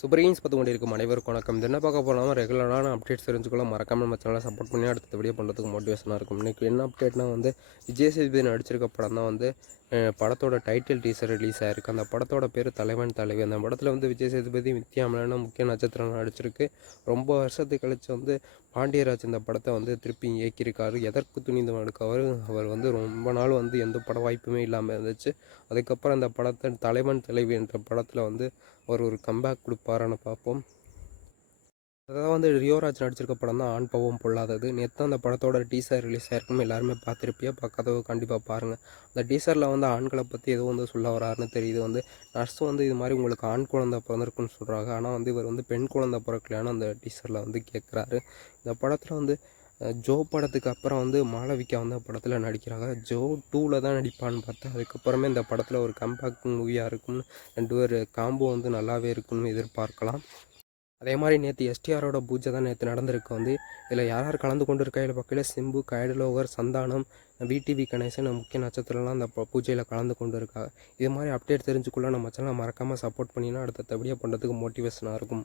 Super பார்த்து கொண்டிருக்கும் அனைவருக்கும் வணக்கம். இது என்ன பார்க்க போகலாமா, ரெகுலரான அப்டேட்ஸ் தெரிஞ்சுக்கலாம். மறக்காமல் நம்ம சேனலை சப்போர்ட் பண்ணி அடுத்த வீடியோ பண்ணுறதுக்கு மோட்டிவேஷனாக இருக்கும். இன்றைக்கி என்ன அப்டேட்னா விஜய் சேதுபதி நடிச்சிருக்க படம் தான் படத்தோட டைட்டில் டீசர் ரிலீஸ் ஆகிருக்கு. அந்த படத்தோட பேர் தலைவன் தலைவி. அந்த படத்தில் விஜய் சேதுபதி நித்யா மேனன் முக்கிய நட்சத்திரம் நடிச்சிருக்கு. ரொம்ப வருஷத்துக்கு கழிச்சு பாண்டியராஜ் இந்த படத்தை திருப்பி இயக்கியிருக்காரு. எதற்கு துணிந்து எடுக்கவர் அவர் ரொம்ப நாள் எந்த பட வாய்ப்புமே இல்லாமல் இருந்துச்சு. அதுக்கப்புறம் அந்த படத்தை தலைவன் தலைவி என்ற படத்தில் ஒரு கம்பேக் கொடுப்பாரான்னு பார்ப்போம். அதாவது ரியோராஜ் நடிச்சிருக்க படம் தான் ஆண் பாவம் பொல்லாதது. நேற்று அந்த படத்தோட டீசர் ரிலீஸ் ஆயிருக்கும். எல்லாருமே பார்த்துருப்பியா, பார்க்காதவங்க கண்டிப்பாக பாருங்கள். அந்த டீசரில் ஆண்களை பற்றி எதுவும் சொல்ல வராருன்னு தெரியுது. நர்ஸ் இது மாதிரி உங்களுக்கு ஆண் குழந்தை பிறந்திருக்குன்னு சொல்கிறாங்க. ஆனால் இவர் பெண் குழந்தை பிறக்கலையான்னு அந்த டீசரில் கேட்குறாரு. இந்த படத்தில் ஜோ படத்துக்கு அப்புறம் மாளவிகா படத்தில் நடிக்கிறாங்க. ஜோ 2ல் தான் நடிப்பான்னு பார்த்தா அதுக்கப்புறமே இந்த படத்தில் ஒரு கம்பேக் மூவியாக இருக்கும்னு 2 பேர் காம்போ நல்லாவே இருக்குன்னு எதிர்பார்க்கலாம். அதே மாதிரி நேற்று எஸ்டிஆரோட பூஜை தான் நேற்று நடந்திருக்கு. இதில் யார் கலந்து கொண்டு இருக்கா இல்லை பக்கையில் சிம்பு, கைடலோவர், சந்தானம், விடிவி கணேசன் முக்கிய நட்சத்திரம்லாம் அந்த பூஜையில் கலந்து கொண்டு இருக்காங்க. இது மாதிரி அப்டேட் தெரிஞ்சுக்குள்ள நம்ம சேனலை மறக்காமல் சப்போர்ட் பண்ணினா அடுத்த வீடியோ பண்ணுறதுக்கு மோட்டிவேஷனாக இருக்கும்.